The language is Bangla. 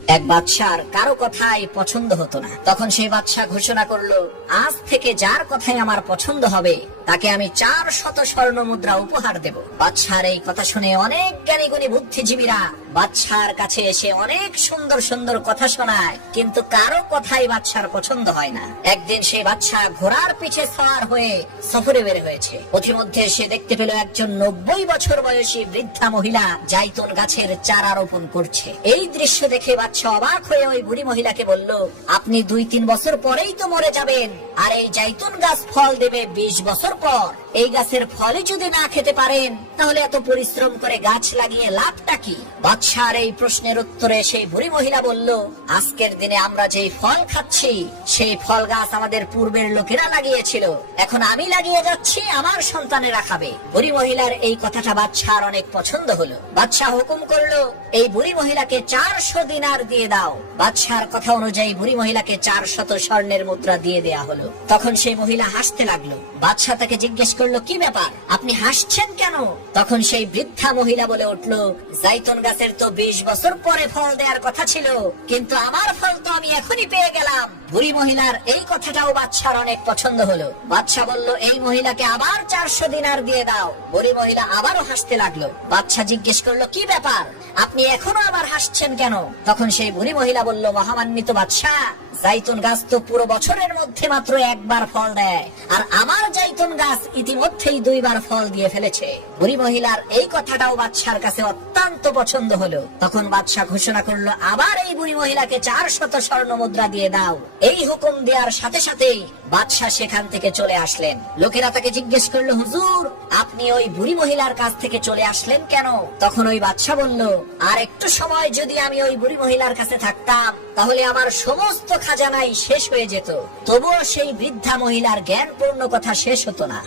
এক বাদশার কারো কথাই পছন্দ হতো না। তখন সেই বাদশা ঘোষণা করলো, আজ থেকে যার কথাই আমার পছন্দ হবে তাকে আমি 400 স্বর্ণ মুদ্রা উপহার দেব। বাদশার এই কথা শুনে অনেক জ্ঞানী গুণী বুদ্ধিজীবীরা বাদশার কাছে এসে অনেক সুন্দর সুন্দর কথা শোনায়, কিন্তু কারো কথাই বাদশার পছন্দ হয় না। একদিন সেই বাদশা ঘোড়ার পিঠে সওয়ার হয়ে সফরে বের হয়েছে। পথিমধ্যে সে দেখতে পেল একজন 90 বছর বয়সী বৃদ্ধা মহিলা জাইতুন গাছের চারা রোপণ করছে। এই দৃশ্য দেখে বাদশা অবাক হয়ে ওই বুড়ি মহিলাকে বলল, আপনি 2-3 বছর পরেই তো মরে যাবেন, আর এই জাইতুন গাছ ফল দেবে 20 বছর পর। এই গাছের ফলে যদি না খেতে পারেন তাহলে এত পরিশ্রম করে গাছ লাগিয়ে লাভটা কি? বাদশার এই প্রশ্নের উত্তরে সেই বুড়ি মহিলা বলল, আজকের দিনে আমরা যেই ফল খাচ্ছি সেই ফল গাছ আমাদের পূর্বের লোকেরা লাগিয়েছিল, এখন আমি লাগিয়ে যাচ্ছি, আমার সন্তানেরা খাবে। বুড়ি মহিলার এই কথাটা বাদশার অনেক পছন্দ হলো। বাদশা হুকুম করলো, এই বুড়ি মহিলাকে 400 দিনার দিয়ে দাও। বাদশার কথা অনুযায়ী বুড়ি মহিলাকে 400 স্বর্ণের মুদ্রা দিয়ে দেয়া হলো। তখন সেই মহিলা হাসতে লাগলো। বাদশা তাকে জিজ্ঞেস করলো, কি ব্যাপার, আপনি হাসছেন কেন? তখন সেই বৃদ্ধা মহিলা বলে উঠলো, জাইতুন গাছের তো 20 বছর পরে ফল দেওয়ার কথা ছিল, কিন্তু আমার ফল তো আমি এখনই পেয়ে গেলাম। বুড়ি মহিলার এই কথাটাও বাদশার অনেক পছন্দ হলো। বাদশা বলল, এই মহিলাকে আবার 400 দিনার দিয়ে দাও। বুড়ি মহিলা আবারও হাসতে লাগলো। বাদশা জিজ্ঞেস করলো, কি ব্যাপার, আপনি এখনো আবার হাসছেন কেন? তখন সেই বুড়ি মহিলা বলল, মহামান্বিত বাদশা, জাইতুন গাছ তো পুরো বছরের মধ্যে মাত্র একবার ফল দেয়, আর আমার জাইতুন গাছ ইতিমধ্যেই 2 বার ফল দিয়ে ফেলেছে। বুড়ি মহিলার এই কথাটাও বাদশার কাছে অত্যন্ত পছন্দ হলো। তখন বাদশা ঘোষণা করলো, আবার এই বুড়ি মহিলাকে 400 স্বর্ণ মুদ্রা দিয়ে দাও। এই হুকুম দেওয়ার সাথে সাথেই বাদশা সেখান থেকে চলে আসলেন। লোকেরা তাকে জিজ্ঞেস করলো, হুজুর, আপনি ওই বুড়ি মহিলার কাছ থেকে চলে আসলেন কেন? তখন ওই বাদশা বলল, আর একটু সময় যদি আমি ওই বুড়ি মহিলার কাছে থাকতাম তাহলে আমার সমস্ত খাজানাই শেষ হয়ে যেত, তবুও সেই বৃদ্ধা মহিলার জ্ঞানপূর্ণ কথা শেষ হতো না।